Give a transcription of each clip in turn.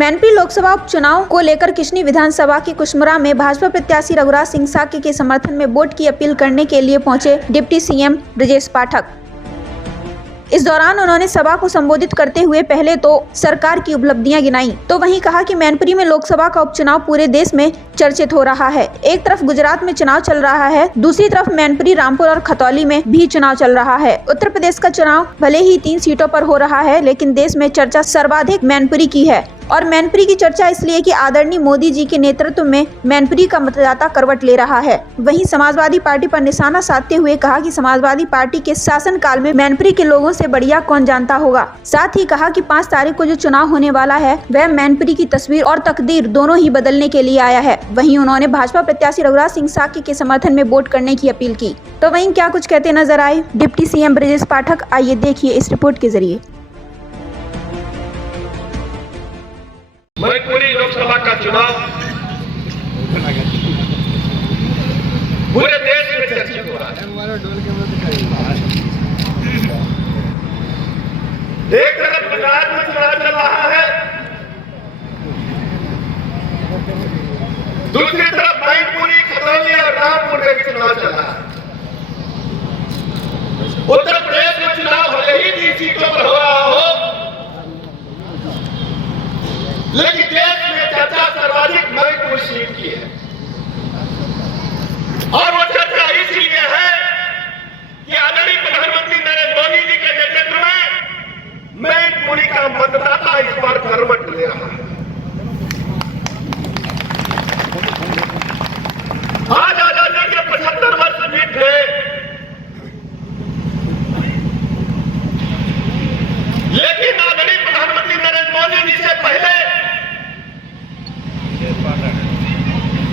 मैनपुरी लोकसभा उपचुनाव को लेकर किशनी विधानसभा की कुशमुरा में भाजपा प्रत्याशी रघुराज सिंह साकी के समर्थन में वोट की अपील करने के लिए पहुंचे डिप्टी सीएम ब्रजेश पाठक। इस दौरान उन्होंने सभा को संबोधित करते हुए पहले तो सरकार की उपलब्धियां गिनाई, तो वहीं कहा कि मैनपुरी में लोकसभा का उपचुनाव पूरे देश में चर्चित हो रहा है। एक तरफ गुजरात में चुनाव चल रहा है, दूसरी तरफ मैनपुरी, रामपुर और खतौली में भी चुनाव चल रहा है। उत्तर प्रदेश का चुनाव भले ही 3 सीटों पर हो रहा है, लेकिन देश में चर्चा सर्वाधिक मैनपुरी की है। और मैनपुरी की चर्चा इसलिए कि आदरणीय मोदी जी के नेतृत्व में मैनपुरी का मतदाता करवट ले रहा है। वहीं समाजवादी पार्टी पर निशाना साधते हुए कहा कि समाजवादी पार्टी के शासनकाल में मैनपुरी के लोगों से बढ़िया कौन जानता होगा। साथ ही कहा कि 5 तारीख को जो चुनाव होने वाला है वह मैनपुरी की तस्वीर और तकदीर दोनों ही बदलने के लिए आया है। वहीं उन्होंने भाजपा प्रत्याशी रघुराज सिंह साकी के समर्थन में वोट करने की अपील की। तो वहीं क्या कुछ कहते नजर आए डिप्टी सीएम ब्रजेश पाठक, आइए देखिए इस रिपोर्ट के जरिए। मैनपुरी लोकसभा का चुनाव पूरे देश में चर्चित हो रहा है। एक तरफ गुजरात में चुनाव चल रहा है, दूसरी तरफ मैनपुरी, खतौली और रामपुर में भी चुनाव चल रहा है। उत्तर प्रदेश में चुनाव भले ही 3 सीटों पर हो रहा हो, लेकिन देश में चर्चा सर्वाधिक मैनपुरी सीट की है। और वो चर्चा इसलिए है कि आदरणीय प्रधानमंत्री नरेंद्र मोदी जी के नेतृत्व में मैनपुरी का मतदाता इस बार करवट ले रहा है। आज आजादी के 75 वर्ष बीत गए, लेकिन आदरणीय प्रधानमंत्री नरेंद्र मोदी जी से पहले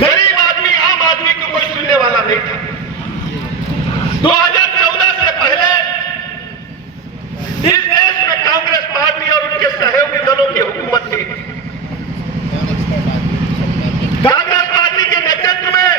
गरीब आदमी, आम आदमी को कोई सुनने वाला नहीं था। 2014 से पहले इस देश में कांग्रेस पार्टी और उनके सहयोगी दलों की हुकूमत थी। कांग्रेस पार्टी के नेतृत्व में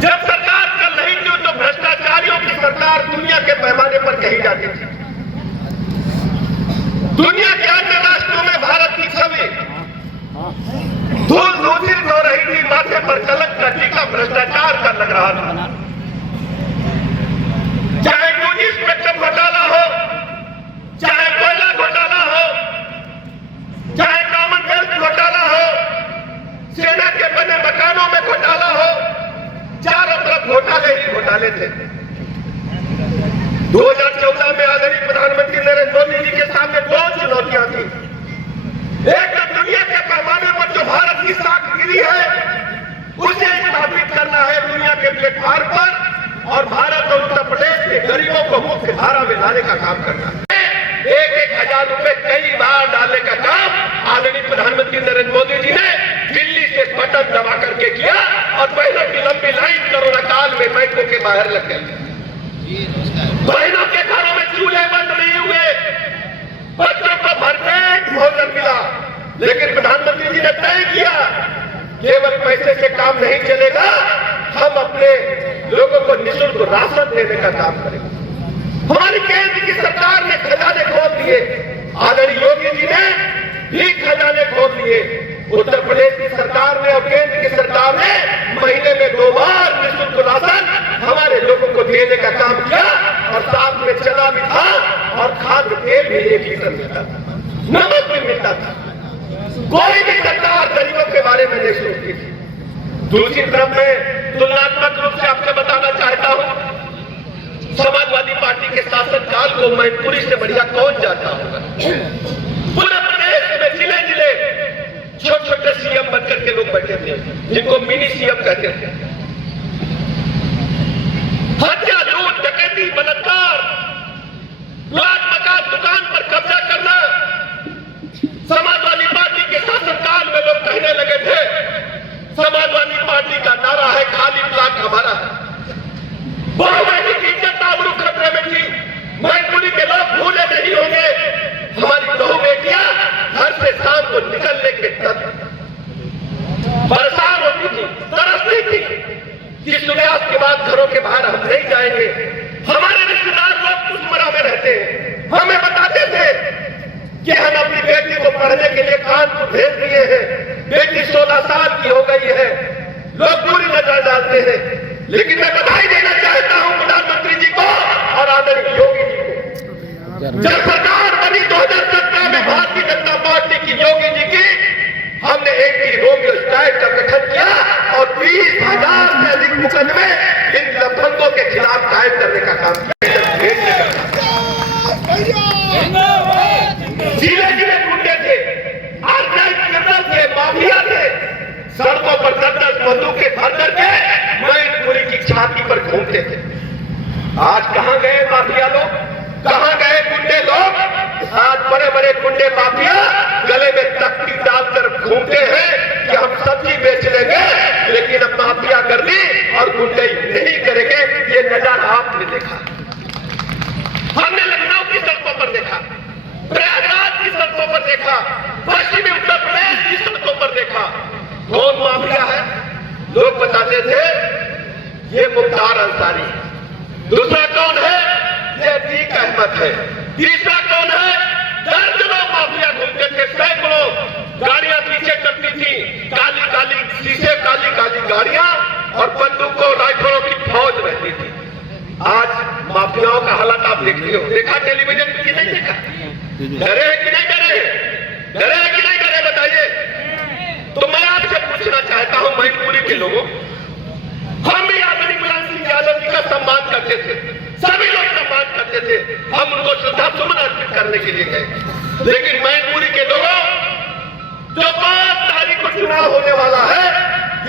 जब सरकार चल रही थी तो भ्रष्टाचारियों की सरकार दुनिया के पैमाने पर कही जाती थी। दुनिया के अन्य राष्ट्रों में भारत की छवि धूल धूसित हो रही थी, माथे पर चलक का टीका भ्रष्टाचार का लग रहा था। चाहे टूजी स्पेक्ट्रम घोटाला हो, चाहे कोयला घोटाला हो, चाहे कॉमनवेल्थ घोटाला हो, सेना के बने मकानों में घोटाला हो, चारों तरफ घोटाले ही घोटाले थे। 2014 में आदरणीय प्रधानमंत्री नरेंद्र मोदी जी के सामने 2 चुनौतियां थी। एक दुनिया के पैमाने पर जो भारत की साख गिरी है उसे स्थापित करना है दुनिया के प्लेटफॉर्म पर, और भारत और उत्तर प्रदेश के गरीबों को मुख्य धारा में लाने का काम करना है। 1,000 रुपए कई बार डालने का काम आदरणीय प्रधानमंत्री नरेंद्र मोदी जी ने दिल्ली से बटन दबा करके किया, और बहनों की लंबी लाइन कोरोना काल में बैंकों के बाहर लग गई। बहनों के घरों में चूल्हे बंद नहीं हुए, बच्चों को भरपेट भोजन मिला। लेकिन प्रधानमंत्री जी ने तय किया केवल पैसे से काम नहीं चलेगा, हम अपने लोगों को निःशुल्क राशन देने का काम करेंगे। हमारी केंद्र की सरकार ने खजाने खोल दिए, आदरणीय योगी जी ने भी खजाने खोल दिए। उत्तर प्रदेश की सरकार ने और केंद्र की सरकार ने महीने में 2 बार निःशुल्क राशन हमारे लोगों को देने का काम किया, और साथ में चना भी था और खाद्य तेल भी 1 लीटर मिलता था, नमक भी मिलता था। कोई भी सरकार गरीबों के बारे में नहीं सोचती थी। दूसरी तरफ मैं तुलनात्मक रूप से आपसे बताना चाहता हूं, समाजवादी पार्टी के शासनकाल को मैनपुरी से बढ़िया कौन जाता होगा। पूरे प्रदेश में जिले जिले छोटे-छोटे सीएम बनकर के लोग बैठे थे, जिनको मिनी सीएम कहते थे। हत्या, लूट, डकैती, बलात्कार, प्लाट मकान, दुकान पर कब्जा करना, समाजवादी पार्टी के शासनकाल में लोग कहने लगे थे समाजवादी पार्टी का नारा है खाली प्लाट हमारा है। बहु बेटी की इज्जत आबरू खतरे में थी। मैनपुरी के लोग भूले नहीं होंगे, हमारी बहु बेटियां घर से शाम को निकलने के तक परेशान होती थी, तरसती थी कि सूर्यास्त के बाद घरों के बाहर हम नहीं जाएंगे। हमारे रिश्तेदार लोग कुशमुरा में रहते हैं, हमें बताते थे कि हम अपनी बेटी पढ़ने के लिए कानपुर भेज दिए हैं। बेटी 16 साल की हो गई है। लोग बुरी नजर डालते हैं, लेकिन मैं बधाई देना चाहता हूं प्रधानमंत्री जी को और आदरणीय योगी जी को। जब सरकार बनी 2017 में भारतीय जनता पार्टी की योगी जी की, हमने एंटी रोमियो स्टाइल का गठन किया और 20,000 से अधिक मुकदमे इन लफंगों के खिलाफ कायम करने का काम किया। जिले जिले गुंडे थे, ऑर्गेनाइज क्रिमिनल थे, माफिया थे, सड़कों पर 10-10 बंदूकें भर करके मैनपुरी की छाती पर घूमते थे। आज कहां गए माफिया लोग, कहां गए गुंडे लोग? आज बड़े बड़े गुंडे माफिया गले में तख्ती डालकर घूमते हैं कि हम सब्जी बेच लेंगे, लेकिन अब माफिया गर्दी और गुंडे नहीं करेंगे। ये नजारा आपने देखा, हमने लखनऊ की सड़कों पर देखा, प्रयागराज की सड़कों पर देखा, पश्चिमी उत्तर प्रदेश की सड़कों पर देखा। कौन माफिया है? लोग बताते थे ये मुख्तार अंसारी। दूसरा कौन है? ये अतीक अहमद है। तीसरा कौन है? दर्जनों माफिया घूमते थे, सैकड़ों गाड़ियां पीछे चलती थी, काली काली शीशे, काली काली गाड़ियां और बंदूकों राइफलों की फौज रहती थी। आज माफियाओं का हालत आप देखते हो, देखा टेलीविजन की नहीं देखा? डरे कि नहीं डरे? डरे कि नहीं डरे बताइए? तो मैं आपसे पूछना चाहता हूं मैनपुरी के लोगों, हम भी आदरणीय मुलायम सिंह यादव जी का सम्मान करते थे, सभी लोग सम्मान करते थे, हम उनको श्रद्धा सुमन अर्पित करने के लिए गए। लेकिन मैनपुरी के लोगों, जो 5 तारीख को चुनाव होने वाला है,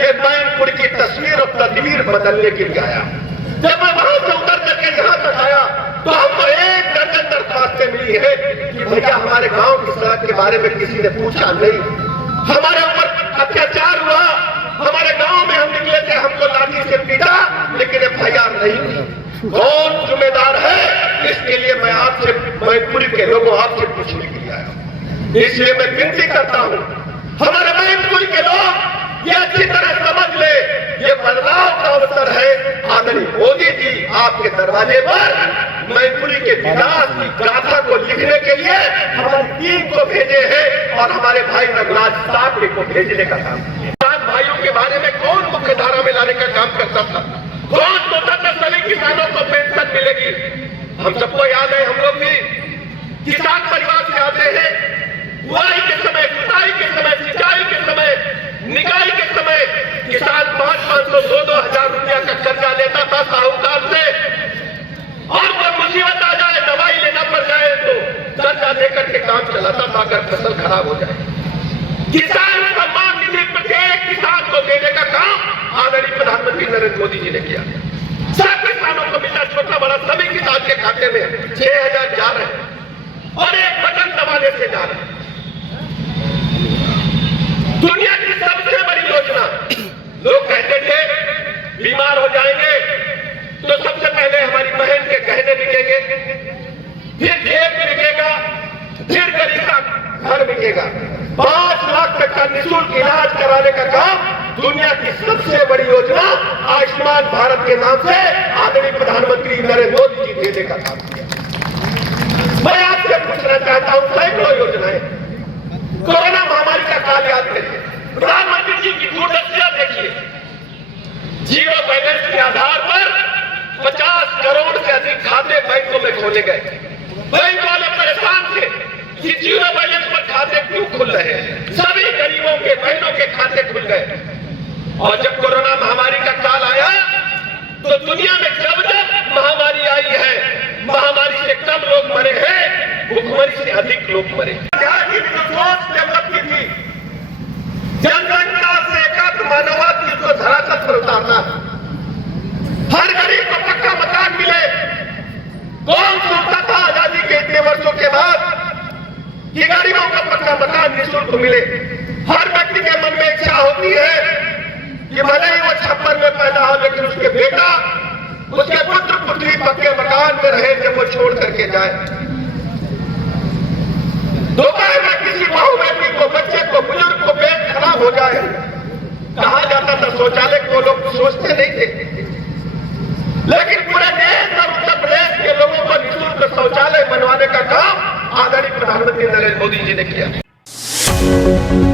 ये मैनपुरी की तस्वीर और तदबीर बदलने के लिए आया। जब मैं वहां से उतर करके यहां तक आया तो हमको एक दर्जन दरख्वास्तें मिली है कि भैया हमारे गांव की सड़क के बारे में किसी ने पूछा नहीं, हमारे ऊपर अत्याचार हुआ, हमारे गांव में हम निकले थे, हमको लाठी से पीटा, लेकिन एफआईआर नहीं हुई। कौन जिम्मेदार है? इसके लिए मैं आपसे, मैनपुरी के लोगों, आपसे पूछने के लिए आया। इसलिए मैं विनती करता हूं, हमारे मैनपुरी के लोग ये अच्छी तरह समझ ले, ये बदलाव का अवसर है। आदरणीय मोदी जी आपके दरवाजे पर मैनपुरी के विकास की गाथा को लिखने के लिए हमारी टीम को भेजे हैं और हमारे भाई रघुराज साहब को भेजने का काम किया। किसान भाइयों के बारे में कौन मुख्य धारा में लाने का काम करता था? कौन सोचता था सभी किसानों को पेंशन मिलेगी? हम सबको याद है, हम लोग भी किसान परिवार से आते हैं। बुआई के समय, जुताई के समय, सिंचाई के समय, निकाई के समय किसान 500-500, 2-2 रुपया का कर्जा लेता था साहूकार से, और जब मुसीबत आ जाए, दवाई लेना पड़ जाए तो कर्जा लेकर के काम चलाता था अगर फसल खराब हो जाए। किसान सम्मान निधि प्रत्येक किसान को देने का काम आदरणीय प्रधानमंत्री नरेंद्र मोदी जी ने किया। सब किसानों को मिला, छोटा बड़ा सभी किसान के खाते में 6,000 जा रहे हैं और एक बटन दबाने से जा रहे हैं। दुनिया की सबसे बड़ी योजना। लोग कहते थे बीमार हो जाएंगे तो सबसे पहले हमारी बहन के गहने बिकेंगे, फिर खेत बिकेगा, फिर गरीब का घर बिकेगा। 5 लाख तक का निःशुल्क इलाज कराने का काम दुनिया की सबसे बड़ी योजना आयुष्मान भारत के नाम से आदरणीय प्रधानमंत्री नरेंद्र मोदी जी देने का काम किया। मैं आपसे पूछना चाहता हूं, सैकड़ों योजनाएं, कोरोना महामारी का काल याद करिए, प्रधानमंत्री जी की दूरदर्शिता देखिए, जीरो बैलेंस के आधार पर 50 करोड़ से अधिक खाते बैंकों में खोले गए। बैंक वाले परेशान थे कि जीरो बैलेंस पर खाते क्यों खुल रहे हैं? सभी गरीबों के, बहनों के खाते खुल गए। और जब कोरोना महामारी का काल आया तो दुनिया में जब जब महामारी आई है, महामारी से कम लोग मरे हैं, भुखमरी से अधिक लोग मरे। सोच डेवलप की थी, जनसंख्या से एकात्म मानववाद की उसको धरातल पर उतारना, हर गरीब को पक्का मकान मिले। कौन सोचता था आजादी के इतने वर्षों के बाद कि गरीबों को पक्का मकान निःशुल्क मिले? हर व्यक्ति के मन में इच्छा होती है कि भले ही वो छप्पर में पैदा हो, लेकिन उसके बेटा, उसके पुत्र पुत्री पक्के मकान में रहे जब वो छोड़ करके जाए। दोपहर में किसी बहू बेटी को, बच्चे को, बुजुर्ग को पेट खराब हो जाए, कहा जाता था शौचालय को, लोग सोचते नहीं थे। लेकिन पूरे देश और उत्तर प्रदेश के लोगों को निःशुल्क शौचालय बनवाने का काम आदरणीय प्रधानमंत्री नरेंद्र मोदी जी ने किया। है।